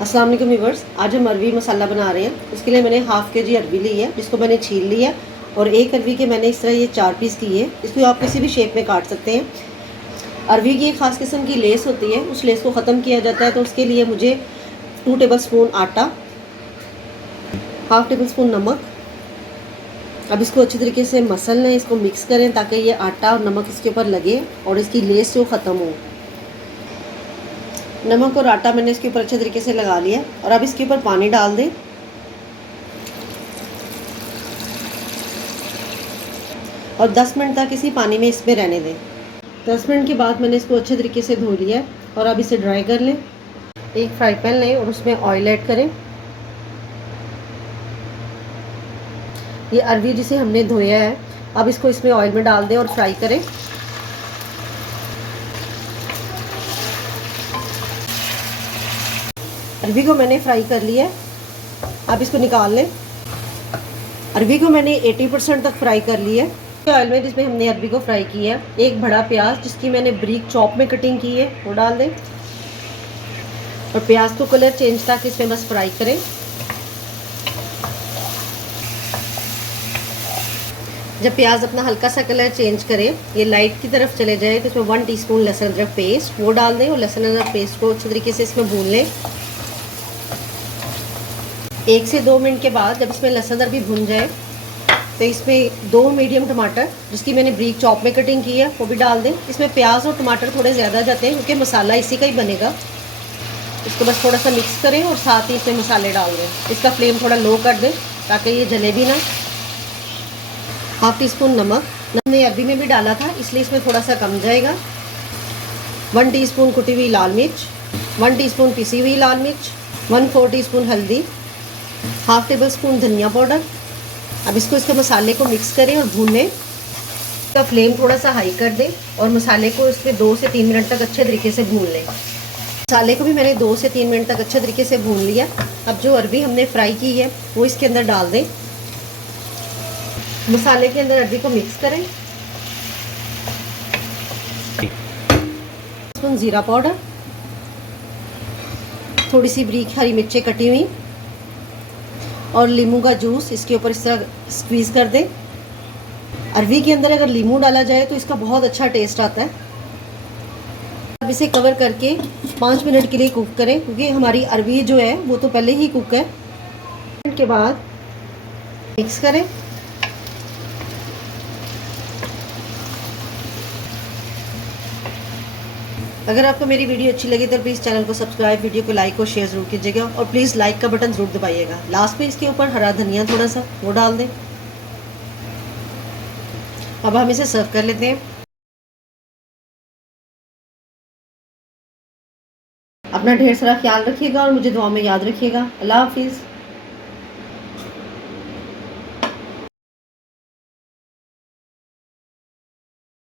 अस्सलाम वालेकुम व्यूअर्स, आज हम अरवी मसाला बना रहे हैं। उसके लिए मैंने हाफ़ के जी अरवी ली है, जिसको मैंने छील लिया और एक अरवी के मैंने इस तरह ये 4 पीस किए। इसको आप किसी भी शेप में काट सकते हैं। अरवी की एक ख़ास किस्म की लेस होती है, उस लेस को ख़त्म किया जाता है, तो उसके लिए मुझे 2 टेबल स्पून आटा, हाफ़ टेबल स्पून नमक। अब इसको अच्छी तरीके से मसल लें, इसको मिक्स करें ताकि ये आटा और नमक इसके ऊपर लगे और इसकी लेस जो ख़त्म हो। नमक और आटा मैंने इसके ऊपर अच्छे तरीके से लगा लिया और अब इसके ऊपर पानी डाल दें और 10 मिनट तक इसी पानी में इसमें रहने दें। 10 मिनट के बाद मैंने इसको अच्छे तरीके से धो लिया और अब इसे ड्राई कर लें। एक फ्राई पैन लें और उसमें ऑयल ऐड करें। ये अरवी जिसे हमने धोया है, अब इसको इसमें ऑयल में डाल दें और फ्राई करें। अरवी को मैंने फ्राई कर लिया है, अब इसको निकाल लें। अरवी को मैंने 80% तक फ्राई कर लिया है। ऑयल में जिसमें हमने अरवी को फ्राई किया है, एक बड़ा प्याज जिसकी मैंने ब्रीक चॉप में कटिंग की है वो डाल दें और प्याज को कलर चेंज तक इसमें बस फ्राई करें। जब प्याज अपना हल्का सा कलर चेंज करे, ये लाइट की तरफ चले जाए, तो इसमें 1 टीस्पून लहसुन अदरक पेस्ट वो डाल दें और लहसुन अदरक पेस्ट को अच्छे तरीके से इसमें भून लें। 1 से 2 मिनट के बाद जब इसमें लहसुन अदरक भी भून जाए, तो इसमें 2 मीडियम टमाटर जिसकी मैंने ब्रीक चॉप में कटिंग की है वो भी डाल दें। इसमें प्याज और टमाटर थोड़े ज़्यादा जाते हैं क्योंकि मसाला इसी का ही बनेगा। इसको बस थोड़ा सा मिक्स करें और साथ ही इसमें मसाले डाल दें। इसका फ्लेम थोड़ा लो कर दें ताकि ये जले भी ना। हाफ़ टी स्पून नमक हमने अरवी में भी डाला था, इसलिए इसमें थोड़ा सा कम जाएगा। 1 टीस्पून कुटी हुई लाल मिर्च, 1 टीस्पून पिसी हुई लाल मिर्च, 1/4 टीस्पून हल्दी, हाफ़ टेबल स्पून धनिया पाउडर। अब इसको इसके मसाले को मिक्स करें और भूनें। इसका फ्लेम थोड़ा सा हाई कर दें और मसाले को इसमें 2 से 3 मिनट तक अच्छे तरीके से भून लें। मसाले को भी मैंने 2 से 3 मिनट तक अच्छे तरीके से भून लिया। अब जो अरवी हमने फ्राई की है वो इसके अंदर डाल दें। मसाले के अंदर अरवी को मिक्स करें। स्पून ज़ीरा पाउडर, थोड़ी सी ब्रीक हरी मिर्चें कटी हुई और लीमू का जूस इसके ऊपर इस तरह स्क्वीज़ कर दें। अरवी के अंदर अगर लीमू डाला जाए तो इसका बहुत अच्छा टेस्ट आता है। अब इसे कवर करके 5 मिनट के लिए कुक करें क्योंकि हमारी अरवी जो है वो तो पहले ही कुक है। मिनट के बाद मिक्स करें। अगर आपको मेरी वीडियो अच्छी लगी तो प्लीज़ चैनल को सब्सक्राइब, वीडियो को लाइक और शेयर ज़रूर कीजिएगा और प्लीज़ लाइक का बटन ज़रूर दबाइएगा। लास्ट में इसके ऊपर हरा धनिया थोड़ा सा वो डाल दें। अब हम इसे सर्व कर लेते हैं। अपना ढेर सारा ख्याल रखिएगा और मुझे दुआ में याद रखिएगा। अल्लाह हाफिज़।